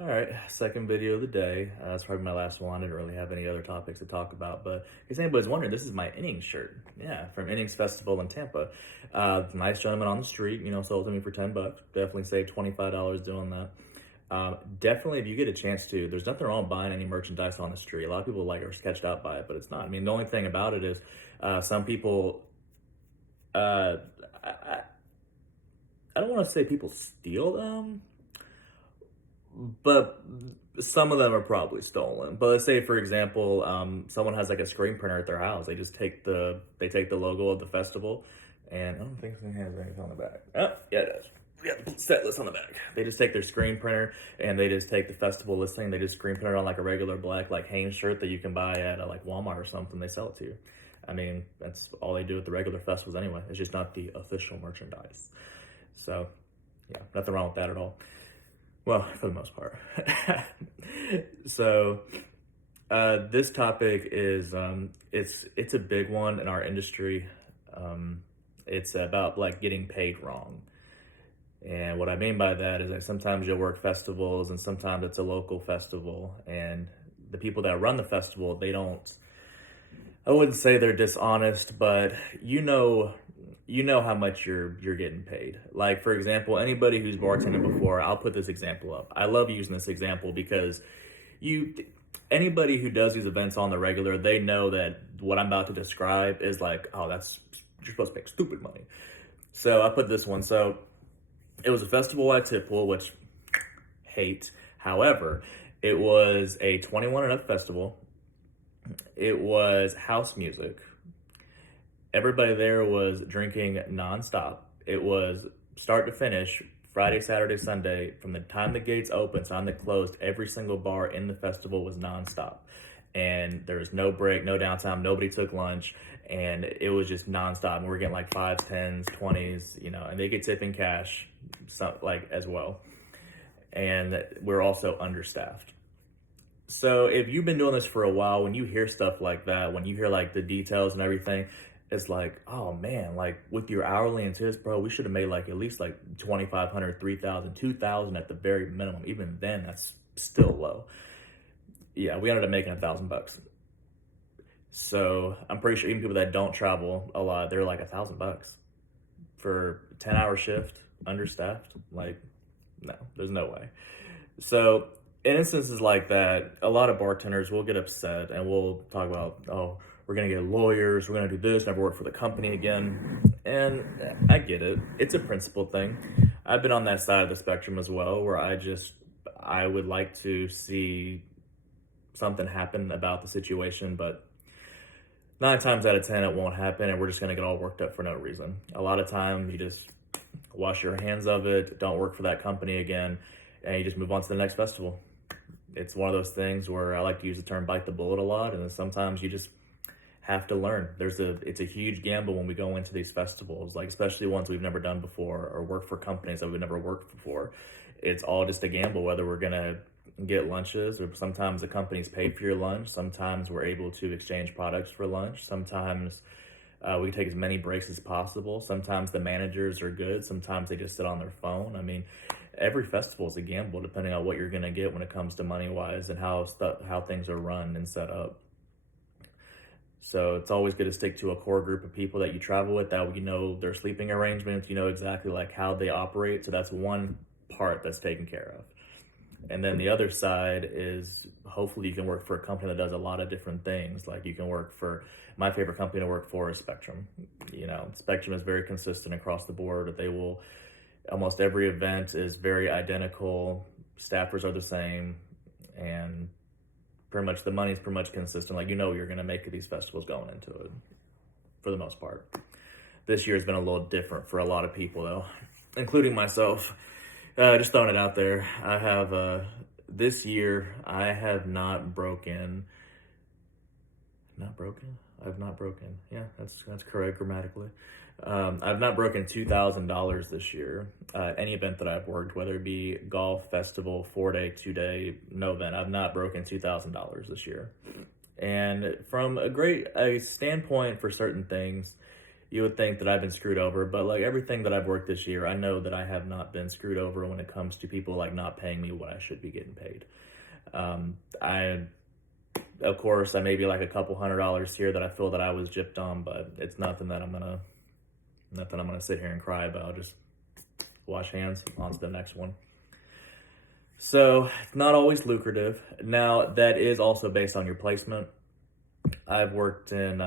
All right, second video of the day. It's probably my last one. I didn't really have any other topics to talk about, but in case anybody's wondering, this is my Innings shirt. Yeah, from Innings Festival in Tampa. Nice gentleman on the street, sold it to me for $10. Definitely saved $25 doing that. Definitely, if you get a chance to, there's nothing wrong with buying any merchandise on the street. A lot of people like are sketched out by it, but it's not. I mean, the only thing about it is some people. Uh, I, I don't want to say people steal them, but some of them are probably stolen. But let's say, for example, someone has like a screen printer at their house. They take the logo of the festival, and I don't think it has anything on the back. Oh, yeah, it does. Yeah, set list on the back. They just take their screen printer and they just take the festival listing. They just screen print it on like a regular black like Hanes shirt that you can buy at like Walmart or something. They sell it to you. I mean, that's all they do at the regular festivals anyway. It's just not the official merchandise. So, yeah, nothing wrong with that at all. Well, for the most part. So, this topic is it's a big one in our industry. It's about like getting paid wrong. And what I mean by that is that sometimes you'll work festivals and sometimes it's a local festival and the people that run the festival, they don't, I wouldn't say they're dishonest, but you know how much you're getting paid. Like for example, anybody who's bartended before, I'll put this example up. I love using this example because you anybody who does these events on the regular, they know that what I'm about to describe is like, oh, that's you're supposed to make stupid money. So I put this one. So it was a festival at Tipwell, which hate. However, it was a 21 and up festival. It was house music. Everybody there was drinking nonstop. It was start to finish, Friday, Saturday, Sunday. From the time the gates opened to the time they closed, every single bar in the festival was nonstop. And there was no break, no downtime. Nobody took lunch, and it was just nonstop. And we were getting like fives, tens, 20s, and they get tip in cash, like as well. And we're also understaffed. So if you've been doing this for a while, when you hear stuff like that, when you hear like the details and everything, it's like, oh man, like with your hourly and tips, bro, we should have made like at least like 2,500, 3,000, 2,000 at the very minimum. Even then, that's still low. Yeah, we ended up making $1,000. So I'm pretty sure even people that don't travel a lot, they're like $1,000 for 10-hour shift, understaffed. Like, no, there's no way. So in instances like that, a lot of bartenders will get upset and we'll talk about, oh, we're gonna get lawyers, we're gonna do this, never work for the company again. And I get it. It's a principle thing. I've been on that side of the spectrum as well, where I would like to see something happen about the situation, but 9 times out of 10 it won't happen, and we're just gonna get all worked up for no reason. A lot of times you just wash your hands of it, don't work for that company again, and you just move on to the next festival. It's one of those things where I like to use the term bite the bullet a lot, and then sometimes you just have to learn. It's a huge gamble when we go into these festivals, like especially ones we've never done before or work for companies that we've never worked before. It's all just a gamble whether we're gonna get lunches, or sometimes the companies pay for your lunch. Sometimes we're able to exchange products for lunch. Sometimes we take as many breaks as possible. Sometimes the managers are good. Sometimes they just sit on their phone. I mean, every festival is a gamble depending on what you're gonna get when it comes to money wise and how things are run and set up. So it's always good to stick to a core group of people that you travel with, that their sleeping arrangements, exactly like how they operate. So that's one part that's taken care of. And then the other side is hopefully you can work for a company that does a lot of different things. Like you can work for, my favorite company to work for is Spectrum. Spectrum is very consistent across the board. Almost every event is very identical. Staffers are the same, and pretty much the money is pretty much consistent. Like you're going to make these festivals going into it for the most part. This year has been a little different for a lot of people though, including myself. Just throwing it out there. I have this year I have not broken. Not broken. I've not broken. Yeah, that's correct grammatically. I've not broken $2,000 this year. Any event that I've worked, whether it be golf, festival, 4-day, 2-day, no event, I've not broken $2,000 this year. And from a standpoint for certain things, you would think that I've been screwed over, but like everything that I've worked this year, I know that I have not been screwed over when it comes to people like not paying me what I should be getting paid. I, of course, I may be like a couple $100 here that I feel that I was gypped on, but it's nothing I'm gonna sit here and cry about. Just wash hands, on to the next one. So it's not always lucrative. Now that is also based on your placement. I've worked in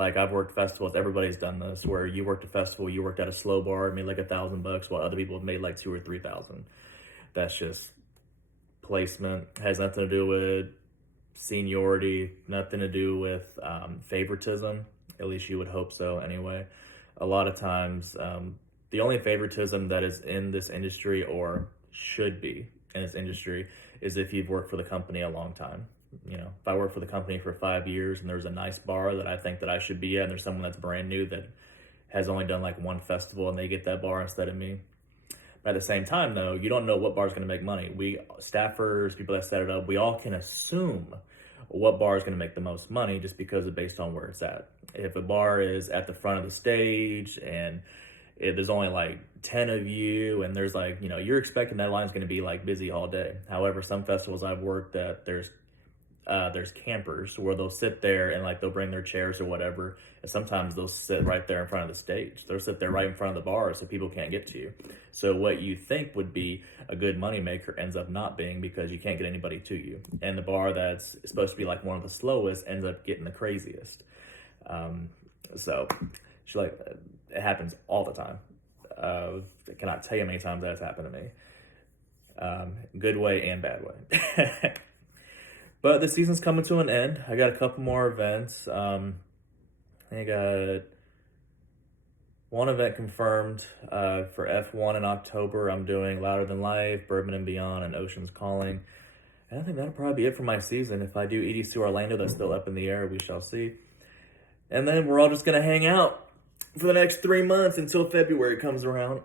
I've worked festivals. Everybody's done this where you worked a festival, you worked at a slow bar, made like $1,000, while other people have made like 2 or 3,000. That's just placement. Has nothing to do with seniority, nothing to do with favoritism. At least you would hope so anyway. A lot of times, the only favoritism that is in this industry, or should be in this industry, is if you've worked for the company a long time. You know, if I work for the company for 5 years and there's a nice bar that I think that I should be at, and there's someone that's brand new that has only done like one festival and they get that bar instead of me. But at the same time, though, you don't know what bar is going to make money. We staffers, people that set it up, we all can assume what bar is going to make the most money just because it's based on where it's at. If a bar is at the front of the stage and there's only like 10 of you and there's like, you know, you're expecting that line's going to be like busy all day. However, some festivals I've worked at, there's campers where they'll sit there and like they'll bring their chairs or whatever, and sometimes they'll sit right there in front of the stage. They'll sit there right in front of the bar so people can't get to you. So what you think would be a good moneymaker ends up not being, because you can't get anybody to you. And the bar that's supposed to be like one of the slowest ends up getting the craziest. So it happens all the time. I cannot tell you how many times that's happened to me. Good way and bad way. But the season's coming to an end. I got a couple more events. I got one event confirmed for F1 in October. I'm doing Louder Than Life, Bourbon and Beyond, and Ocean's Calling. And I think that'll probably be it for my season. If I do EDC Orlando, that's still up in the air. We shall see. And then we're all just going to hang out for the next 3 months until February comes around.